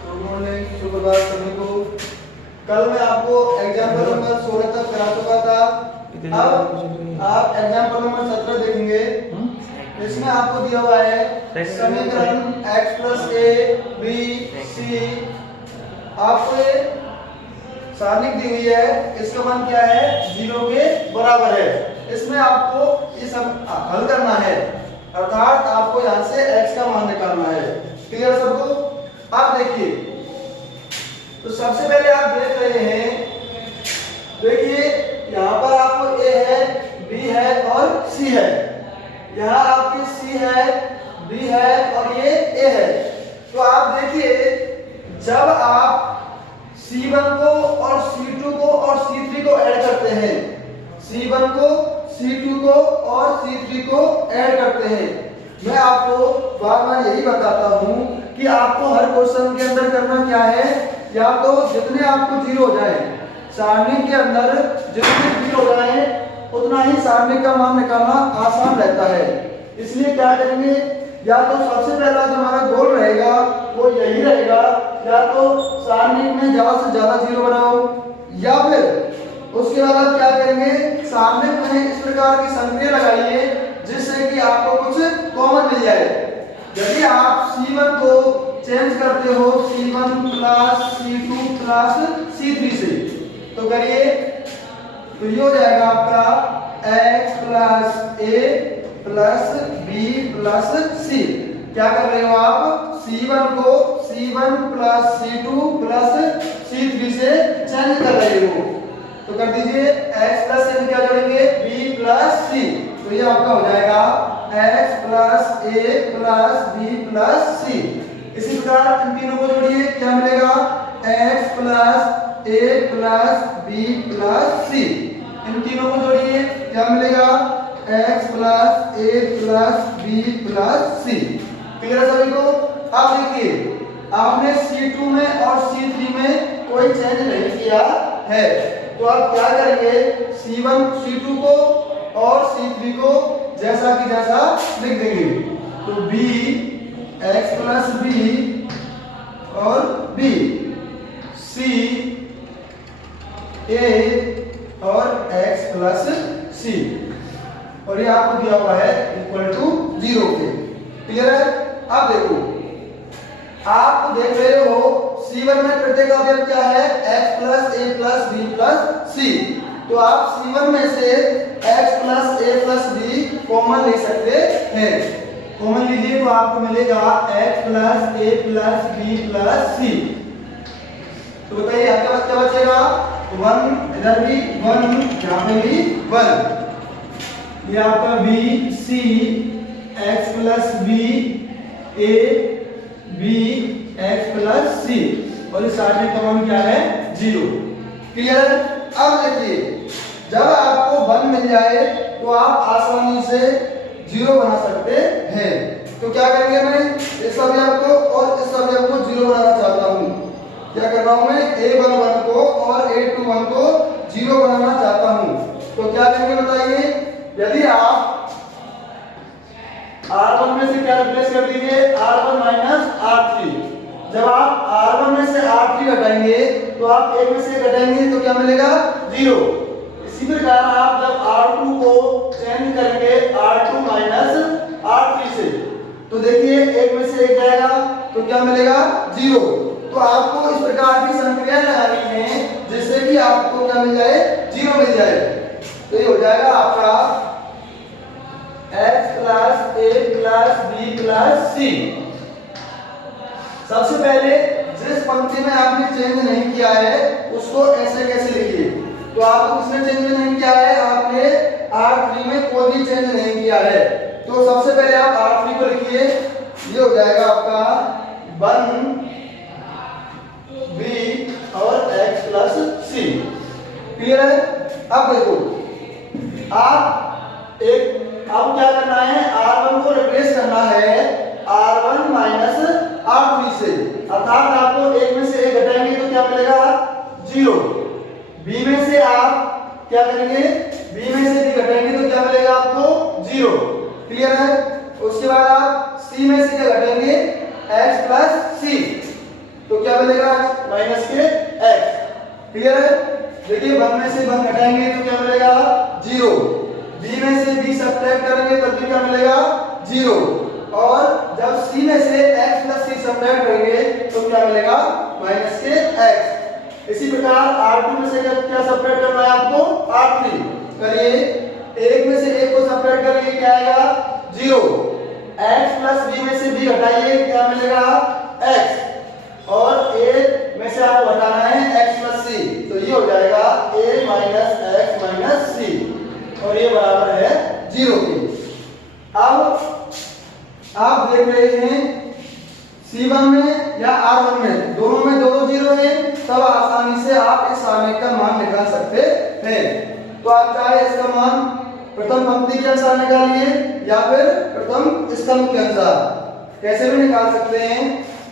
Good morning, सुप्रभात सभी को। कल मैं आपको एग्जाम्पल नंबर 16 तक करा चुका था। अब आप एग्जाम्पल नंबर 17 देखेंगे। इसमें आपको दिया हुआ है समीकरण x + a b c। आपको ये सारणी दी हुई है, इसका मान क्या है, 0 के बराबर है। इसमें आपको ये सब हल करना है, अर्थात आपको यहाँ से x का मान निकालना है। क्लियर सबको? आप देखिए, तो सबसे पहले आप देख रहे हैं, देखिए यहाँ पर आपको a है, b है और c है। यहाँ आपके c है, b है और ये a है। तो आप देखिए, जब आप C1 को और C2 को और C3 को ऐड करते हैं, C1 को, C2 को और C3 को ऐड करते हैं, मैं आपको बार बार यही बताता हूं कि आपको हर क्वेश्चन के अंदर करना क्या है, या तो जितने आपको 0 हो जाए सारणी के अंदर, जितने 0 हो जाए उतना ही सारणी का मान निकालना आसान रहता है। इसलिए क्या करेंगे, या तो सबसे पहला जो हमारा गोल रहेगा वो यही रहेगा, या तो सारणी में ज्यादा से ज्यादा 0 बनाओ, या फिर उसके बाद आप क्या करेंगे, सामने में इस प्रकार की संक्रिया लगाइए जिससे कि आपको कुछ कॉमन मिल जाए। यदि आप C1 को चेंज करते हो C1 + C2 + C3 से, तो करिए, तो ये हो जाएगा आपका x + a + b + c। क्या कर रहे हो आप, C1 को C1 + C2 + C3 से चेंज कर रहे हो। तो कर दीजिए, x + a क्या जोड़ेंगे, b + c। तो ये आपका हो जाएगा x + a + b + c। इसी प्रकार इन तीनों को जोड़िए, क्या मिलेगा, x + a + b + c। इन तीनों को जोड़िए, क्या मिलेगा, x + a + b + c। Clear है सभी को? अब देखिए, आपने C2 में और C3 में कोई चेंज नहीं किया है, तो आप क्या करेंगे, C1 C2 को और C3 को जैसा कि जैसा लिख देंगे। तो b x + b और b, c a और x + c, और ये आपको दिया हुआ है = 0 के। क्लियर है? अब देखो, आप देख रहे हो C1 में प्रत्येक अवयव क्या है, x + a + b + c। तो आप C1 में से x + a + b कॉमन ले सकते हैं। कॉमन लीजिए तो आपको मिलेगा x + a + b + c। तो बताइए आपका क्या बचेगा, 1, इधर भी 1, यहाँ पे भी 1। ये आपका b c x + b a b x + c, और इस सारणी का मान क्या है, 0। क्लियर? अब देखिए, जब आपको 1 मिल जाए तो आप आसानी से 0 बना सकते हैं। तो क्या करेंगे, मैं इस अवयव को और इस अवयव को 0 बनाना चाहता हूँ। क्या कर रहा हूँ मैं, a11 को और a21 को 0 बनाना चाहता हूँ। तो क्या करेंगे बताइए, यदि आप R1 में से क्या रिप्लेस कर दीजिए, R1 - R3। जब आप R1 में से R3 घटाएंगे तो आप 1 में से घटाएंगे तो क्या मिलेगा, 0। इसी प्रकार आप जब R2 को चेंज करके R2 - R3 से, तो देखिए 1 में से 1 जाएगा तो क्या मिलेगा, 0। तो आपको इस प्रकार की संक्रिया लगानी है जिससे कि आपको क्या मिल जाए, 0 मिल जाए। तो ये हो जाएगा आपका x + a + b + c। सबसे पहले जिस पंक्ति में आपने चेंज नहीं किया है उसको ऐसे कैसे लिखिए। तो आपको किसने चेंज नहीं किया है, आपने R3 में कोई भी चेंज नहीं किया है। तो सबसे पहले आप R3 को लिखिए, ये हो जाएगा आपका 1 b और x + c। क्लियर है? अब देखो, आप एक, अब क्या करना है, R1 को रिप्लेस करना है R1 - R3 से, अर्थात आपको 1 में से 1 घटाएंगे तो क्या मिलेगा, 0। b में से आप क्या करेंगे, b में से b घटाएंगे तो क्या मिलेगा आपको, 0। क्लियर है? उसके बाद आप c में से क्या घटाएंगे, x + c, तो क्या क्या मिलेगा माइनस के x। क्लियर है? देखिए 1 में से 1 घटाएंगे तो क्या मिलेगा 0, b में से b सब्ट्रैक्ट करेंगे तब भी क्या मिलेगा 0, और जब c में से x प्लस c सब्ट्रैक्ट करेंगे तो क्या मिलेगा माइनस के x। इसी प्रकार R2 में से क्या सब्ट्रैक्ट करना है आपको R3 करिए, 1 में से 1 को सब्ट्रैक्ट करेंगे क्या आएगा 0, x प्लस b में से b घटाइए क्या मिलेगा x, और a में से आपको हटाना है x प्लस c, तो ये हो जाएगा a minus x minus c, और ये बराबर है 0 के। अब आप देख रहे हैं C1 में या R1 में दोनों में दोनों 0 है, तब आसानी से आप इस आलेख का मान निकाल सकते हैं। तो आप चाहे इसका मान प्रथम पंक्ति के अनुसार निकालिए या फिर प्रथम स्तंभ के अनुसार, कैसे भी निकाल सकते हैं।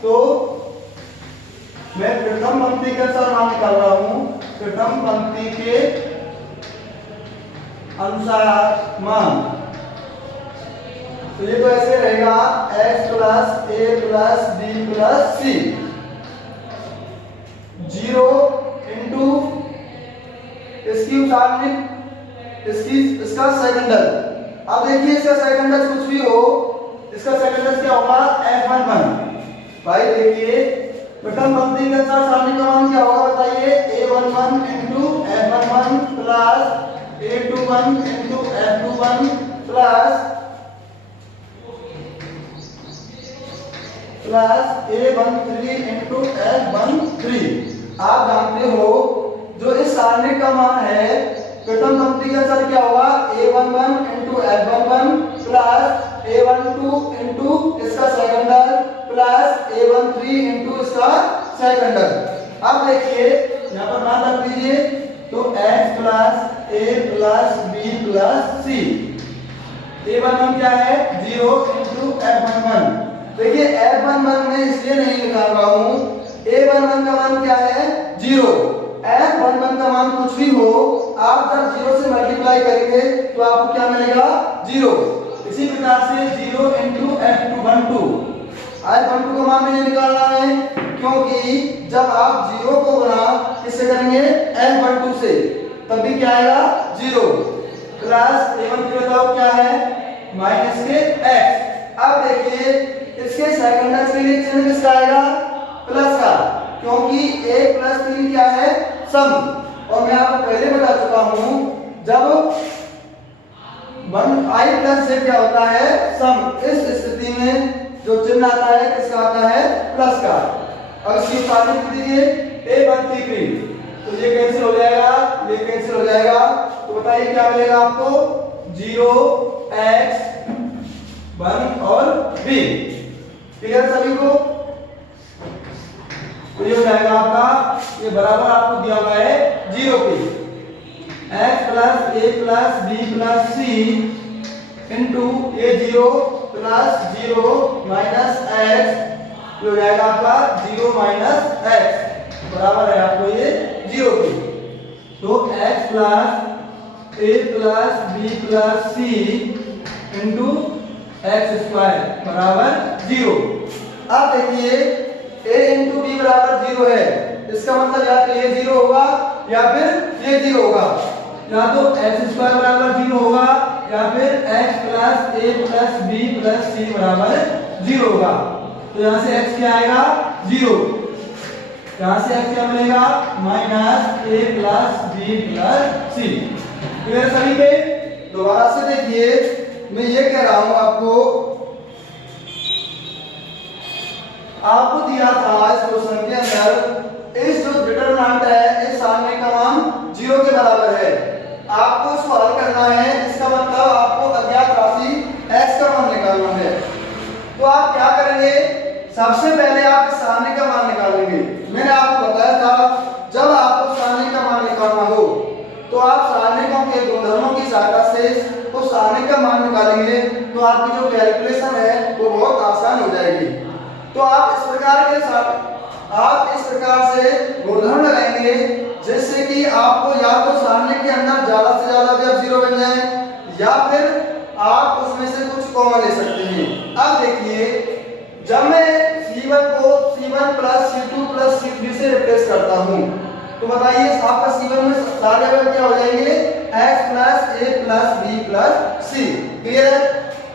तो मैं प्रथम पंक्ति के अनुसार मान निकाल रहा हूं, प्रथम पंक्ति के अनुसार मान, तो ये तो ऐसे रहेगा x plus a plus b plus c, 0 into इसकी उदाहरण इसका सेकेंडल। अब देखिए इसका सेकेंडल कुछ भी हो, इसका सेकेंडल क्या होगा f11। भाई देखिए प्रथम पंक्ति के अनुसार सारणी का मान क्या होगा बताइए, a11 into f11 plus a21 into f21 plus a13 into f13। आप जानते हो जो इस सारणी का मान है प्रथम पंक्ति के अनुसार क्या होगा a11 into f11 plus a12 into इसका सेकेंडल प्लस a13 इंटू इसका सेकेंडल। अब देखिए यहाँ पर मान रख दीजिए, तो x plus a plus b plus c, a11 क्या है 0 इंटू f11। देखिए f11 में इसलिए नहीं निकाल रहा हूं, a11 का मान क्या है 0, f11 का मान कुछ भी हो, आप जब 0 से मल्टीप्लाई करेंगे तो आपको क्या मिलेगा 0। इसी प्रकार से 0 इंटू f12 का मान भी नहीं निकालना है, क्योंकि जब आप 0 को गुना किससे करेंगे f12 से, तब भी क्या आएगा 0, प्लस a13 बताओ क्या है माइनस के x। अब देखिए इसके सेकेंडल के लिए चिन्ह किसका आएगा प्लस का, क्योंकि 1 प्लस 3 क्या है सम, और मैं आपको पहले बता चुका हूं जब 1 i प्लस z क्या होता है सम, इस स्थिति में जो चिन्ह आता है किसका आता है प्लस का। अब इसकी उदाहरण दीजिए a13, तो ये कैंसिल हो जाएगा, ये कैंसिल हो जाएगा, तो बताइए क्या मिलेगा आपको 0 x 1 और b। क्लियर सभी को? तो ये हो जाएगा आपका, ये बराबर आपको दिया हुआ है 0 के, x plus a plus b plus c into ये 0 प्लस 0 माइनस x, हो जाएगा आपका 0 माइनस x, बराबर है आपको ये 0 के। तो x plus a plus b plus c into x square बराबर 0। अब देखिए a इंटू बी बराबर 0 है, इसका मतलब या तो ये 0 होगा या फिर ये 0 होगा, या तो एक्स स्क्वायर बराबर 0 होगा या फिर x plus a plus b plus c बराबर 0 होगा। तो यहाँ से x क्या आएगा 0, यहाँ से x क्या मिलेगा minus a plus b plus c। Clear सभी के? दोबारा से देखिए मैं ये कह रहा हूं आपको दिया था इस क्वेश्चन के अंदर इस जो डिटरमिनेंट है इस सारणी का मान 0 के बराबर है, आपको इसको हल करना है, इसका मतलब आपको अज्ञात राशि x का मान निकालना है। तो आप क्या करेंगे, सबसे पहले आप इस सारणी का मान निकालेंगे। मैंने आपको बताया था जब आपको सारणी का मान निकालना हो तो आप सारणिकों के गुणधर्मों की सहायता से उस सारणी का मान निकालेंगे, तो आपकी जो कैलकुलेशन है वो बहुत आसान हो जाएगी। तो आप इस प्रकार से गुणधर्म लगाएंगे जिससे कि आपको या तो सारणी के अंदर ज्यादा से ज्यादा अवयव 0 बन जाए या फिर आप उसमें से कुछ कॉमन ले सकते हैं। अब देखिए जब मैं C1 को C1 plus C2 plus C3 से रिप्लेस करता हूँ, तो बताइए आपका C1 में सारे अवयव क्या हो जाएंगे, x plus a plus b plus c। Clear है?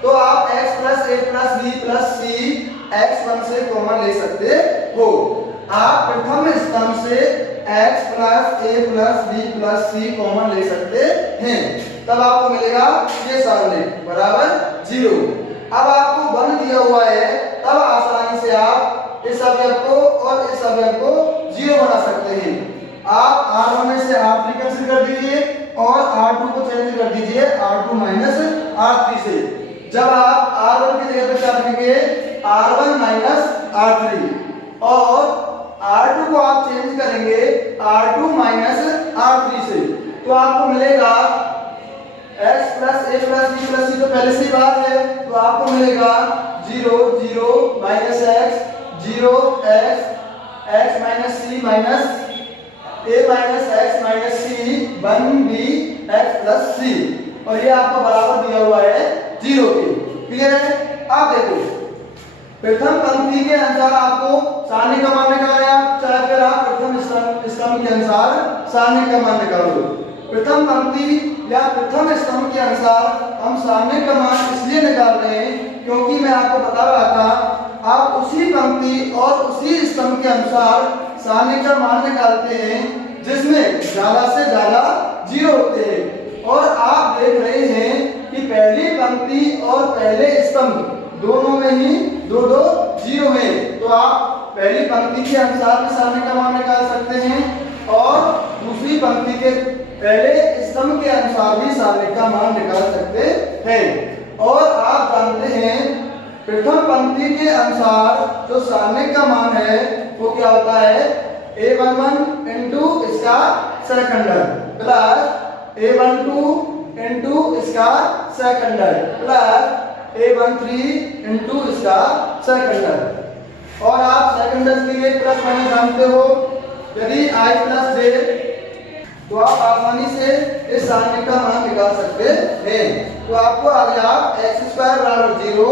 तो आप x plus a plus b plus c x1 से कॉमन ले सकते हो। आप प्रथम स्तंभ से x plus a plus b plus c common ले सकते हैं, तब आपको मिलेगा ये सारणी बराबर 0। अब आपको 1 दिया हुआ है, तब आसानी से आप इस अवयव को और इस अवयव को 0 बना सकते हैं। आप R1 में से R3 कैंसिल कर दीजिए और R2 को चेंज कर दीजिए R2 माइनस R3 से। जब आप R1 की जगह पे क्या रखेंगे, R1 माइनस R3 और R2 को आप चेंज करेंगे R2 माइनस R3 से, तो आपको मिलेगा x plus a plus b plus c, तो पहले से ही बात है, तो आपको मिलेगा 0 0 minus x 0 x minus c minus a minus x minus c 1b x plus c, और ये आपको बराबर दिया हुआ है 0 के। क्लियर है? आप देखो प्रथम पंक्ति के अनुसार आपको सारणी का मान निकालना है, चाहे फिर आप प्रथम स्तंभ के अनुसार सारणी का मान निकालो। प्रथम पंक्ति या प्रथम स्तंभ के अनुसार हम सारणी का मान इसलिए निकाल रहे हैं क्योंकि मैं आपको बता रहा था आप उसी पंक्ति और उसी स्तंभ के अनुसार सारणी का मान निकालते हैं जिसमें ज्यादा से ज्यादा 0 होते हैं, और आप देख रहे हैं कि पहली पंक्ति और पहले स्तंभ दोनों में ही 2 2 0 है, तो आप पहली पंक्ति के अनुसार भी सारणी का मान निकाल सकते हैं और दूसरी पंक्ति के पहले स्तंभ के अनुसार भी सारणी का मान निकाल सकते हैं। और आप जानते हैं प्रथम पंक्ति के अनुसार जो सारणी का मान है वो क्या होता है, a11 इंटू इसका सेकंडर प्लस a12 इंटू इसका सेकंडर प्लस a13 इंटू इसका सेकंडर। और आप सेकंडर के लिए प्लस माइनस जानते हो, यदि i प्लस j तो आप आसानी से इस सारणी का मान निकाल सकते हैं। तो आपको आ गया x स्क्वायर बराबर 0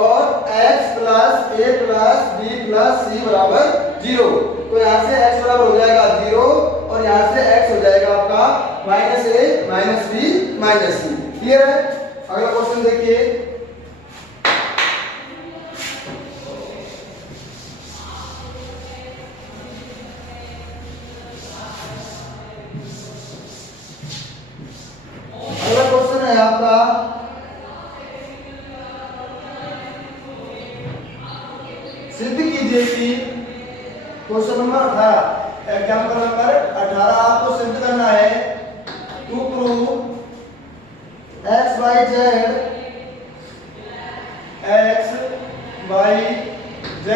और x plus a plus b plus c बराबर 0। तो यहाँ से x बराबर हो जाएगा 0 और यहाँ से x हो जाएगा आपका minus a minus b minus c। Clear है? अगला क्वेश्चन देखिए। अगला क्वेश्चन है आपका सिद्ध कीजिए कि क्वेश्चन नंबर 18 एग्जाम्पल नंबर 18 आपको सिद्ध करना है to prove x y z x y z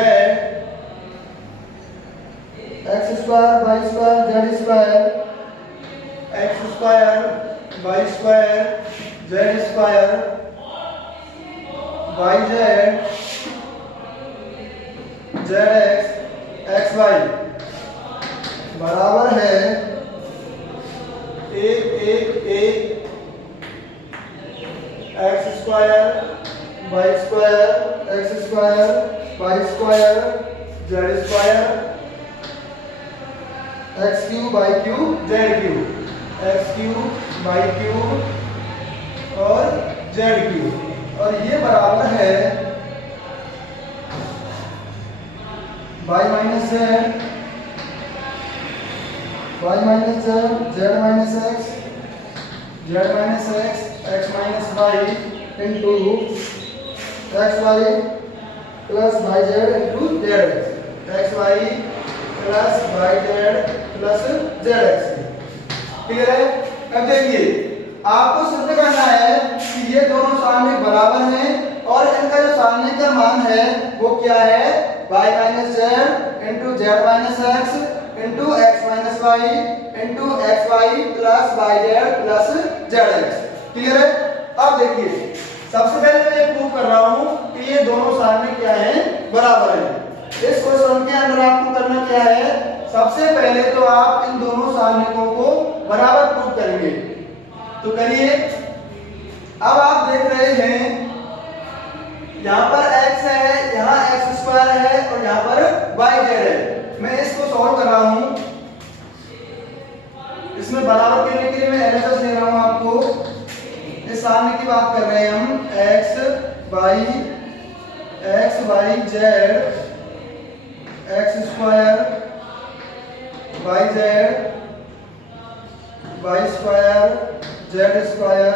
x square y square z square x square y square z square y z zx xy बराबर है 1 1 1 x square y square x square y square z square x cube y cube z cube x cube y cube और z cube, और ये बराबर है y minus z y minus z minus x z minus x minus y into x y plus y z into z x y plus y z plus z x. Clear है? अब देखिए आपको सिद्ध करना है कि ये दोनों सारणी बराबर हैं और इनका जो सारणी का मान है वो क्या है, y minus z into z minus x into x minus y into x y plus y z plus z x. Clear है? अब देखिए सबसे पहले मैं ये प्रूव कर रहा हूं कि ये दोनों सारणी क्या हैं, बराबर हैं। इस क्वेश्चन के अंदर आपको करना क्या है, सबसे पहले तो आप इन दोनों सारणिकों को बराबर प्रूव करेंगे। तो करिए। अब आप देख रहे हैं यहाँ पर x है, यहाँ x स्क्वायर है और यहाँ पर y जेड है। मैं इसको solve z x square y z y square z square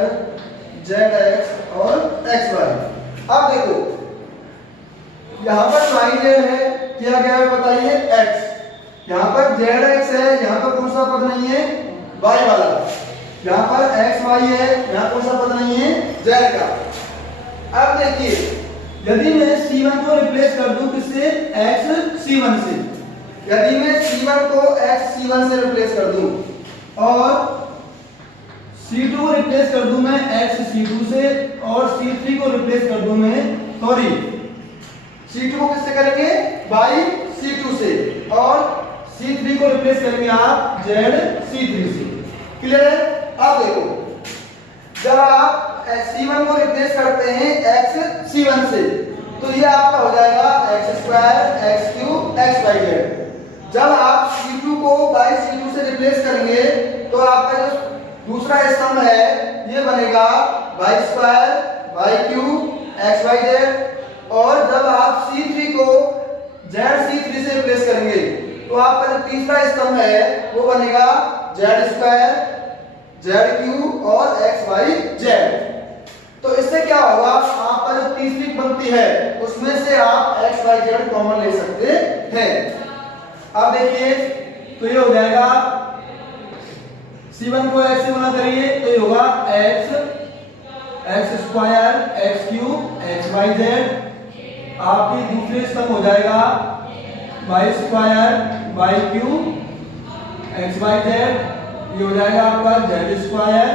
z x और एक्स वाई। अब देखो यहाँ पर वाई जेड है, क्या क्या है बताइए, एक्स। यहाँ पर जेड एक्स है, यहाँ पर कौन सा पद नहीं है, वाई वाला। यहाँ पर एक्स वाई है, यहाँ कौन सा पद नहीं है, जेड का। अब देखिए यदि मैं C1 को रिप्लेस कर दूं किससे, एक्स C1 से, यदि मैं C1 को एक्स C1 से रिप्लेस कर दूं और C2 को रिप्लेस कर दूं मैं एक्स C2 से और C3 को रिप्लेस कर दूं मैं, सॉरी C2 को किससे करेंगे, बाई C2 से, और C3 को रिप्लेस करेंगे आप जेड C3 से। क्लियर है। अब देखो जब आप C1 को रिप्लेस करते हैं एक्स C1 से तो ये आपका हो जाएगा x square x cube x y z. जब आप C2 को बाई C2 से रिप्लेस करेंगे तो आपका जो दूसरा स्तंभ है ये बनेगा y square y cube x y z. और जब आप C3 को जेड C3 से रिप्लेस करेंगे तो आपका जो तीसरा स्तंभ है वो बनेगा जेड स्क्वायर जेड क्यूब और एक्स वाई जेड। तो इससे क्या होगा, आपका जो तीसरी पंक्ति है उसमें से आप एक्स वाई जेड कॉमन ले सकते हैं। अब देखिए तो ये हो जाएगा C1 को x से गुणा करिए तो ये होगा x square x cube x y z. आपकी दूसरे स्तंभ हो जाएगा y square y cube x y z. ये हो जाएगा आपका जेड स्क्वायर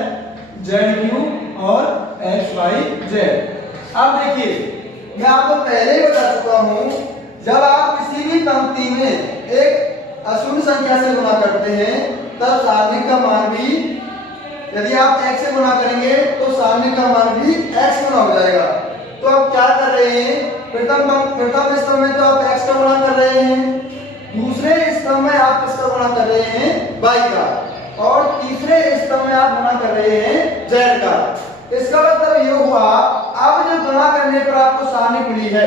जेड क्यूब और एक्स वाई जेड। अब देखिए मैं आपको पहले ही बता चुका हूं, जब आप किसी भी पंक्ति में एक अशून्य संख्या से गुणा करते हैं तब सारणिक का मान भी, यदि आप x से गुणा करेंगे तो सारणिक का मान भी x गुना हो जाएगा। तो आप क्या कर रहे हैं, प्रथम स्तंभ में तो आप x का गुणा कर रहे हैं, दूसरे स्तंभ में आप किसका गुणा कर रहे हैं, y का, और तीसरे स्तंभ में आप गुणा कर रहे हैं z का। इसका मतलब ये हुआ अब जो गुणा करने पर आपको सारणिक मिली है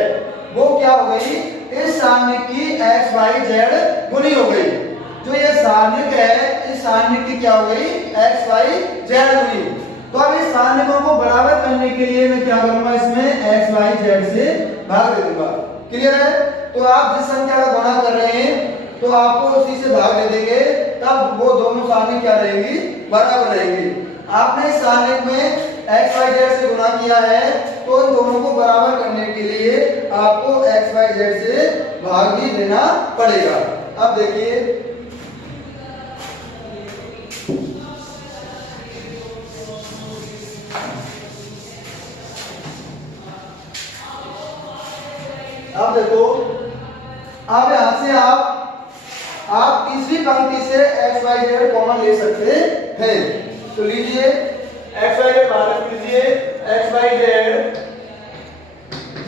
वो क्या हो गई, इस सारणिक की x y z गुनी हो गई। जो ये सारणिक है इस सारणिक की क्या हो गई, x y z गुनी। तो अब इस सारणिकों को बराबर करने के लिए मैं क्या करूंगा, इसमें x y z से भाग दे दूंगा। क्लियर है। तो आप जिस संख्या का गुणा कर रहे हैं तो आपको उसी से भाग दे देंगे, तब वो दोनों सारणिक क्या रहेंगी, बराबर रहेंगी। आपने इस सारणिक में x y z से गुणा किया है तो इन दोनों को बराबर करने के लिए आपको x y z से भाग भी देना पड़ेगा। अब देखिए अब देखो, अब यहां से आप तीसरी पंक्ति से x y z कॉमन ले सकते हैं। तो लीजिए x y z बाहर कीजिए, x y z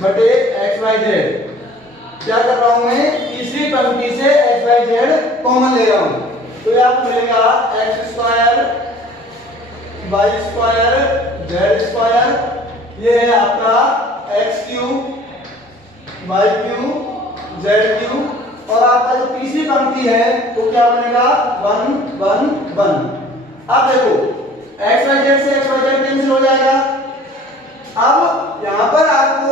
बटे x y z। क्या कर रहा हूं मैं, तीसरी पंक्ति से x y z कॉमन ले रहा हूं। तो ये आपको मिलेगा x square y square z square. ये है आपका x cube y cube z cube. और आपका जो तीसरी पंक्ति है वो क्या बनेगा, 1 1 1। अब देखो x y z से x y z कैंसिल हो जाएगा। अब यहाँ पर आपको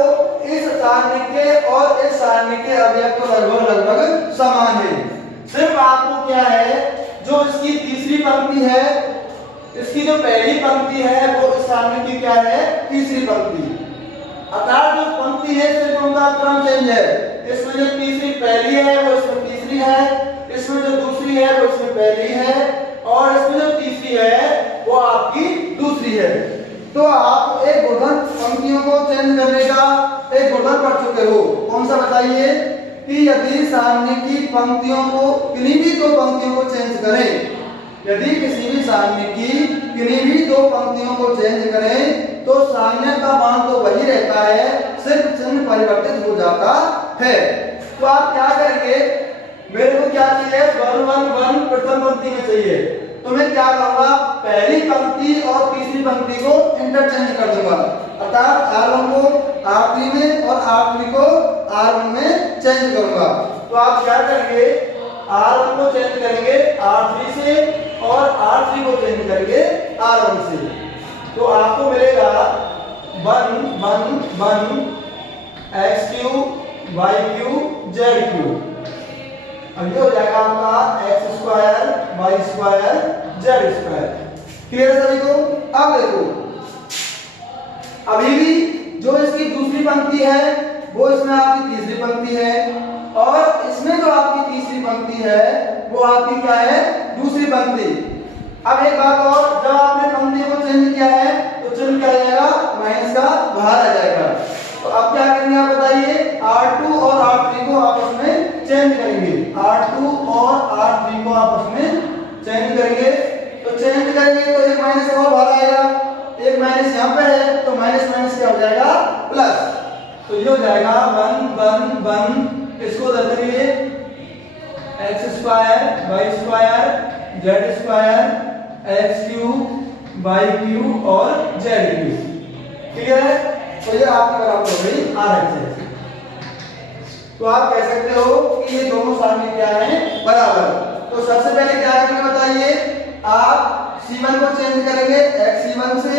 इस सारणिक के और इस सारणिक के अवयव तो लगभग समान है। सिर्फ आपको क्या है, जो इसकी तीसरी पंक्ति है, इसकी जो पहली पंक्ति है वो इस सारणिक की क्या है, तीसरी पंक्ति। अर्थात जो पंक्ति है सिर्फ उनका क्रम चेंज है। इसमें जो तीसरी पहली है वो इसमें तीसरी है, इसमें जो दूसरी है वो इसमें पहली है, और इसमें जो तीसरी है वो आपकी दूसरी है। तो आप एक गुणन पंक्तियों को चेंज करने का एक गुणन पढ़ चुके हो, कौन सा बताइए, कि यदि सारणी की पंक्तियों को, किन्हीं भी दो पंक्तियों को चेंज करें, यदि किसी भी सारणी की किन्हीं भी दो पंक्तियों को चेंज करें तो सारणी का मान तो वही रहता है, सिर्फ चिन्ह परिवर्तित हो जाता है। तो आप क्या करेंगे, मेरे को क्या चाहिए, 1 1 1 प्रथम पंक्ति में चाहिए, तो मैं क्या करूंगा, पहली पंक्ति और तीसरी पंक्ति को इंटरचेंज कर दूंगा। अर्थात R1 को R3 में और R3 को R1 में चेंज करूंगा। तो आप क्या करेंगे, R1 को चेंज करेंगे R3 से और R3 को चेंज करेंगे R1 से। तो आपको मिलेगा 1 1 1 x cube y cube z cube. अब ये हो जाएगा आपका x square y square z square. Clear है सभी को? अब देखो, अभी भी जो इसकी दूसरी पंक्ति है वो इसमें आपकी तीसरी पंक्ति है, और इसमें जो आपकी तीसरी पंक्ति है वो आपकी क्या है, दूसरी पंक्ति। अब एक बात और, जब आपने पंक्ति को चेंज किया है तो चिन्ह क्या आ जाएगा, माइनस का बाहर आ जाएगा। तो अब क्या करेंगे आप बताइए, R2 और R3 को आपस में चेंज करेंगे, R2 और R3 को आपस में चेंज करेंगे। तो चेंज करेंगे तो एक माइनस और बाहर आएगा, एक माइनस यहाँ पे है तो माइनस माइनस क्या हो जाएगा, प्लस। तो ये हो जाएगा 1 1 1, इसको रख करिए, x square y square z square x cube y cube और z क्यूब। क्लियर है? तो ये आपके बराबर हो गई RHS। तो आप कह सकते हो कि ये दोनों सारणी क्या है, बराबर। तो सबसे पहले क्या करेंगे बताइए, आप C1 को चेंज करेंगे XC1 से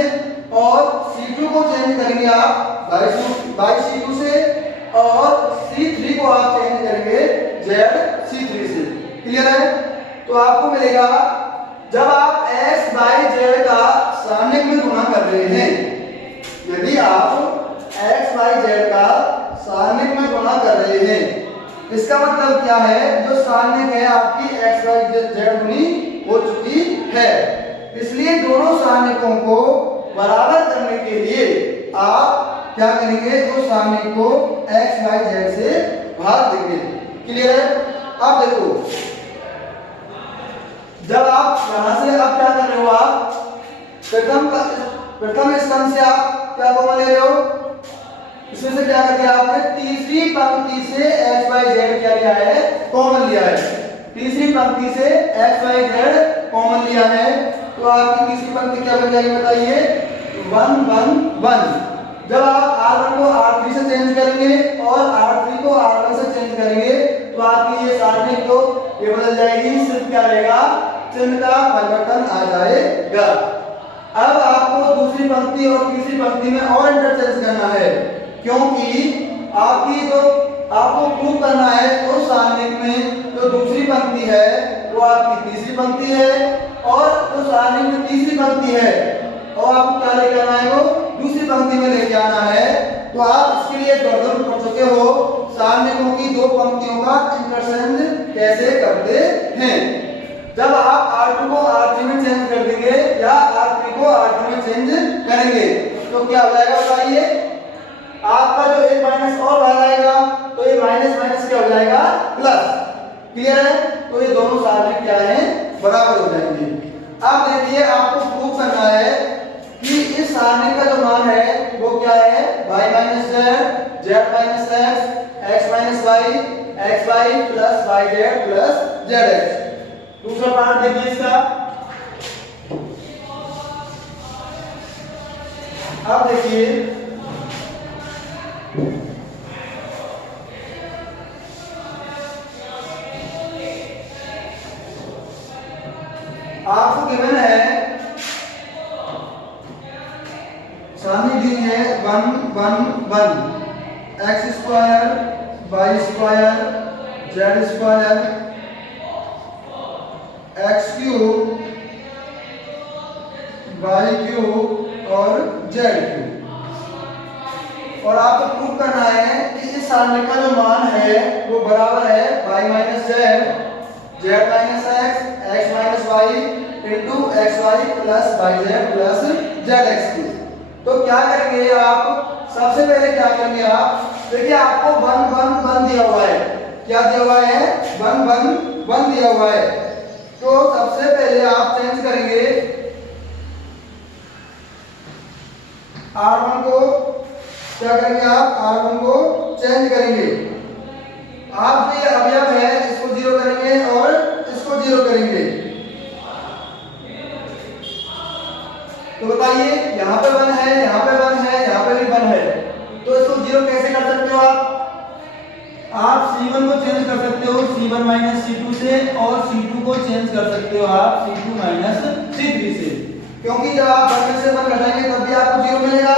और C2 को चेंज करेंगे आप YC2 से और C3 को आप चेंज करेंगे ZC3 से। क्लियर है? तो आपको मिलेगा, जब आप x by z का सारणिक में गुणा कर रहे हैं, यदि आप x by z का सारणिक में गुणा कर रहे हैं, इसका मतलब क्या है, जो सारणिक है आपकी x by z गुनी हो चुकी है। इसलिए दोनों सारणिकों को बराबर करने के लिए आप क्या करेंगे, उस सारणिक को x by z से भाग देंगे। क्लियर है? अब देखो, जब आप यहां से अब क्या कर रहे हो, आप प्रथम स्तंभ से आप क्या कॉमन ले रहे हो, इसमें से क्या कर दिया आपने, तीसरी पंक्ति से x by z क्या लिया है, कॉमन लिया है। तीसरी पंक्ति से x by z कॉमन लिया है, तो आपकी तीसरी पंक्ति क्या बन जाएगी बताइए, 1 1 1। जब आप R1 को R3 से चेंज करेंगे और R3 को R1 से चेंज करेंगे तो आपकी ये सारणी तो ये बदल जाएगी, सिर्फ क्या रहेगा, चिन्ह का परिवर्तन आ जाएगा। अब आपको दूसरी पंक्ति और तीसरी पंक्ति में और इंटरचेंज करना है, क्योंकि आपकी जो आपको प्रूव करना है उस सारणिक में जो दूसरी पंक्ति है वो आपकी तीसरी पंक्ति है, और जो सारणिक में तीसरी पंक्ति है और आपको क्या लेके आना है, वो दूसरी पंक्ति में लेके आना है। तो आप इसके लिए गणना कर चुके हो, सारणिकों की दो पंक्तियों का इंटरचेंज कैसे करते हैं। जब आप R2 को R3 में चेंज कर देंगे या R3 को R2 में चेंज करेंगे तो क्या हो जाएगा बताइए, आपका जो एक माइनस और बाहर आएगा तो ये माइनस माइनस क्या हो जाएगा, प्लस। क्लियर है? तो ये दोनों सारणी क्या है, बराबर हो जाएंगे। अब देखिए, आपको प्रूव करना है कि इस सारणी का जो मान है वो क्या है, y minus z, z minus x minus y, xy plus yz plus zx। दूसरा पार्ट देखिए इसका। अब देखिए, आपको गिवन है, सारणी दी है 1 1 1, x square y square z square x cube y cube और z क्यूब। और आपको प्रूव करना है कि इस सारणी का जो मान है वो बराबर है y minus z, z minus x, x minus y into xy plus yz plus zx की। तो क्या करेंगे आप, सबसे पहले क्या करेंगे आप, देखिए आपको 1 1 1 दिया हुआ है, क्या दिया हुआ है, 1 1 1 दिया हुआ है। तो सबसे पहले आप चेंज करेंगे R1 को, क्या करेंगे आप, R1 को चेंज करेंगे। आप जो ये अवयव है इसको 0 करेंगे और इसको 0 करेंगे। तो बताइए, यहाँ पे 1 है, यहाँ पे 1 है, यहाँ पे भी 1 है, तो इसको चेंज कर सकते हो C1 माइनस C2 से, और C2 को चेंज कर सकते हो आप C2 माइनस C3 से, क्योंकि जब आप 1 में से 1 घटाएंगे तब भी आपको 0 मिलेगा,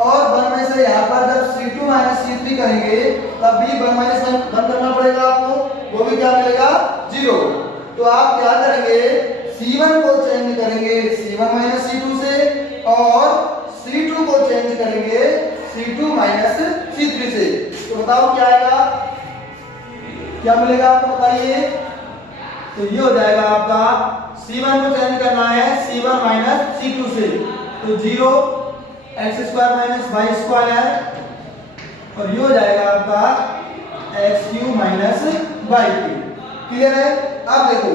और 1 में से यहाँ पर जब C2 माइनस C3 करेंगे तब भी 1 माइनस 1 करना पड़ेगा आपको, वो भी क्या मिलेगा 0। तो आप क्या करेंगे, C1 को चेंज करेंगे C1 माइनस C2 से, और C2 को चेंज करेंगे C2 माइनस C3 से। तो बताओ क्या आएगा, क्या मिलेगा आपको बताइए। तो ये हो जाएगा आपका C1 को चेंज करना है C1 माइनस C2 से, तो 0 x square minus y square, और ये हो जाएगा आपका x cube minus y cube. Clear है। अब देखो,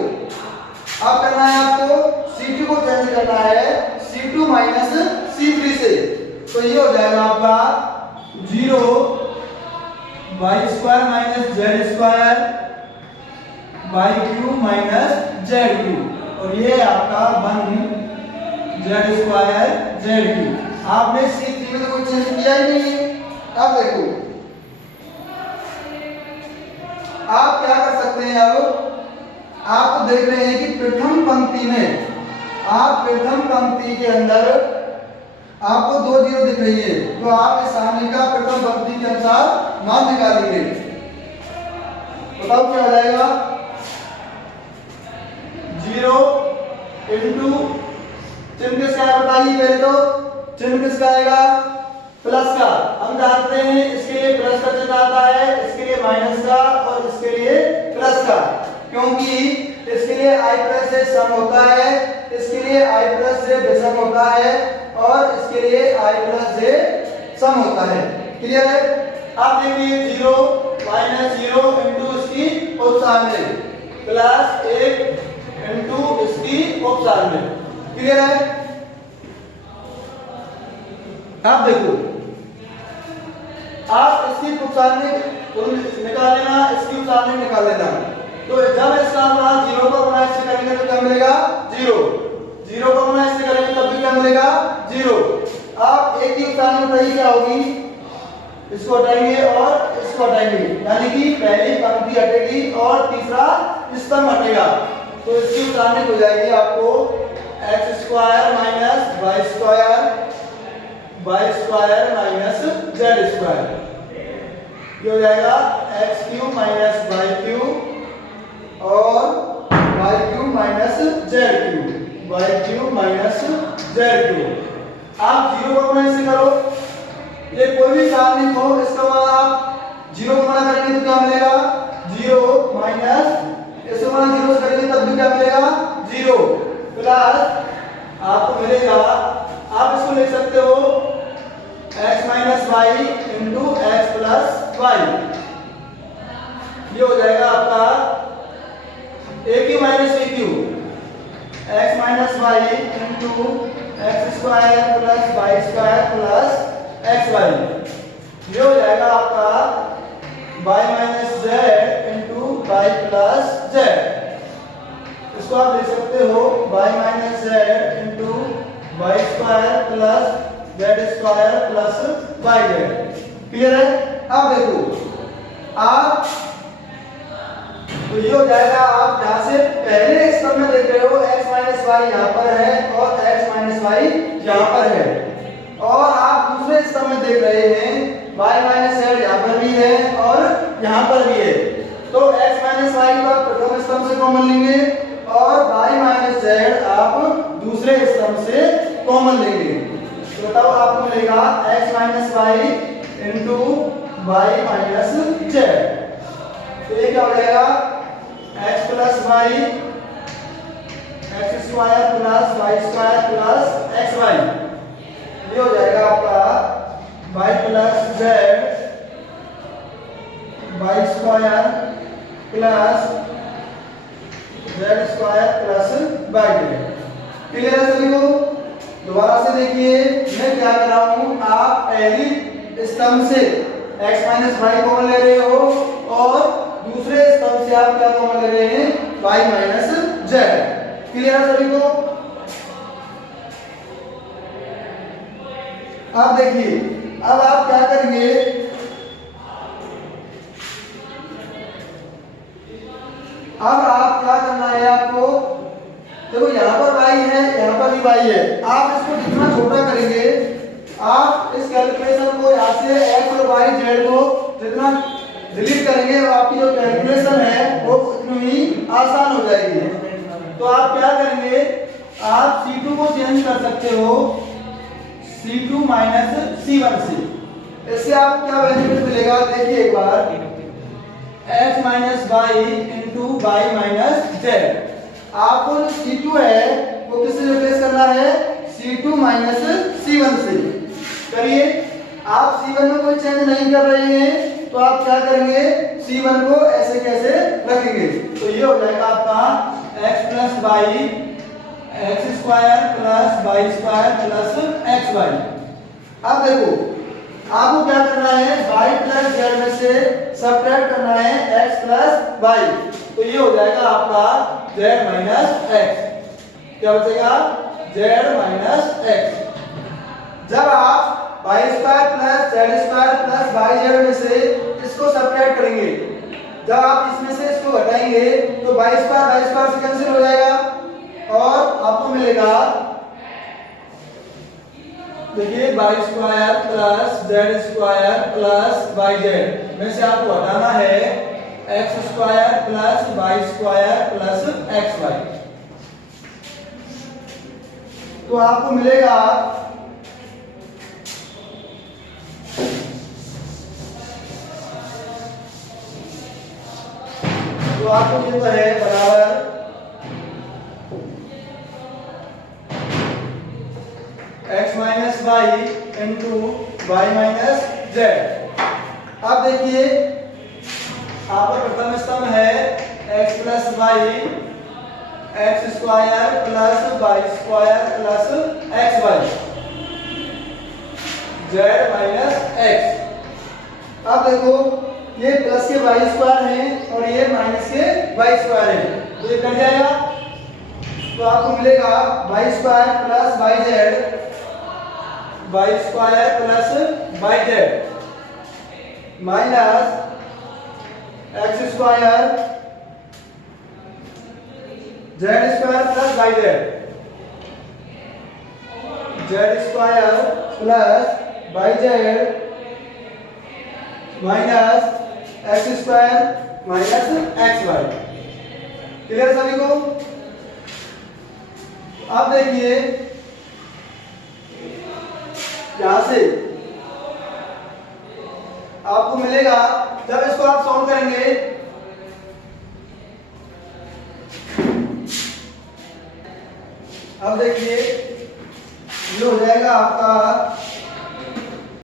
अब करना है आपको C2 को चेंज करना है C2 माइनस C3 से, तो ये हो जाएगा आपका 0 y square minus z square y cube minus z cube, और ये आपका 1 जेड स्क्वायर जेड क्यूब। आपने C3 में तो कोई चेंज किया ही नहीं है। अब देखो आप क्या कर सकते हैं, अब आप तो देख रहे हैं कि प्रथम पंक्ति में, आप प्रथम पंक्ति के अंदर आपको 2 0 दिख रही है, तो आप इस सामने का प्रथम पंक्ति के अनुसार मान निकालेंगे। बताओ क्या हो जाएगा, 0 इंटू चिन्ह किसका है बताइए, पहले तो चिन्ह किसका आएगा, प्लस का। हम जानते हैं इसके लिए प्लस का चिन्ह आता है, इसके लिए माइनस का, और इसके लिए प्लस का, क्योंकि इसके लिए i प्लस से सम होता है, इसके लिए i प्लस से विषम होता है, और इसके लिए i प्लस से सम होता है। क्लियर है। अब देखिए 0 माइनस 0 इंटू इसकी उपसारणी प्लस 1 इंटू इसकी उपसारणी। क्लियर है। अब देखो, आप इसकी उपसारणी निकाल लेना, इसकी उपसारणी निकाल लेना, तो जब इसका मान 0 को गुणा इससे करेंगे तो क्या मिलेगा 0, 0 को गुणा इससे करेंगे तब भी क्या मिलेगा 0। आप एक ही उपसारणी बताइए क्या होगी, इसको हटाएंगे और इसको हटाएंगे, यानी कि पहली पंक्ति हटेगी और तीसरा स्तंभ हटेगा, तो इसकी उपसारणी हो जाएगी आपको x square minus y square minus z square, ये हो जाएगा x cube minus y cube और y cube minus z cube, y cube minus z cube. आप 0 को गुणा से करो, ये कोई भी सारणी हो, इसका मान आप 0 को गुणा करेंगे तो क्या मिलेगा 0 माइनस इसको गुणा 0 से करेंगे तब भी क्या मिलेगा 0 प्लस आपको मिलेगा, आप इसको लिख सकते हो x minus y into x plus y, ये हो जाएगा आपका a cube minus b cube, x minus y into x square plus y square plus x y, ये हो जाएगा आपका y minus z into y plus z. इसको आप लिख सकते हो y minus z into y square plus z square plus y z. Clear है। अब देखो आप, तो ये हो जाएगा, आप यहां से पहले स्तंभ में देख रहे हो x माइनस वाई यहाँ पर है और x माइनस वाई यहाँ पर है, और आप दूसरे स्तंभ में देख रहे हैं y माइनस जेड यहाँ पर भी है और यहाँ पर भी है, तो x माइनस वाई को आप प्रथम स्तंभ से कॉमन लेंगे और y माइनस जेड आप दूसरे स्तंभ से कॉमन लेंगे, तो बताओ आपको मिलेगा x minus y into y minus z, तो ये क्या हो जाएगा x plus y x square plus y square plus x y, ये हो जाएगा आपका y plus z y square plus z square plus y z. Clear है सभी को। दोबारा से देखिए मैं क्या कर रहा हूं, आप पहली स्तंभ से x माइनस वाई कॉमन ले रहे हो और दूसरे स्तंभ से आप क्या कॉमन ले रहे हैं y माइनस जेड। क्लियर है सभी को। अब देखिए, अब आप क्या करेंगे, अब आप क्या करना है आपको, देखो यहाँ पर y है, यहाँ पर भी y है, आप इसको जितना छोटा करेंगे, आप इस कैलकुलेशन को यहाँ से x और y z को जितना डिलीट करेंगे आपकी जो कैलकुलेशन है वो उतनी ही आसान हो जाएगी। तो आप क्या करेंगे, आप C2 को चेंज कर सकते हो C2 माइनस C1 से। इससे आपको क्या बेनिफिट मिलेगा देखिए एक बार, x minus y into y minus z. आपको जो C2 है वो किससे रिप्लेस करना है, C2 माइनस C1 से। करिए, आप C1 में कोई चेंज नहीं कर रहे हैं तो आप क्या करेंगे, C1 को ऐसे कैसे रखेंगे, तो ये हो जाएगा आपका x plus y x square plus y square plus x y. अब देखो आपको क्या करना है, y प्लस z में से सब्ट्रैक्ट करना है x प्लस y, तो ये हो जाएगा आपका z माइनस x। क्या बचेगा, z माइनस x। जब आप y square plus z square plus yz में से इसको सब्ट्रैक्ट करेंगे, जब आप इसमें से इसको घटाएंगे तो y स्क्वायर से कैंसिल हो जाएगा और आपको मिलेगा, देखिए y square plus z square plus yz में से आपको हटाना है x square plus y square plus xy, तो आपको मिलेगा तो आपको ये तो है बराबर x minus y into y minus z. अब देखिए आपका प्रथम स्तंभ है x plus y x square plus y square plus x y z minus x. अब देखो ये प्लस के वाई स्क्वायर है और ये माइनस के वाई स्क्वायर है, तो ये कट जाएगा, तो आपको मिलेगा y square plus y z y square plus y z minus x square z square plus y z square plus y z minus x square minus x y. Clear सभी को? अब देखिए यहां से आपको मिलेगा, जब इसको आप सॉल्व करेंगे अब देखिए ये हो जाएगा आपका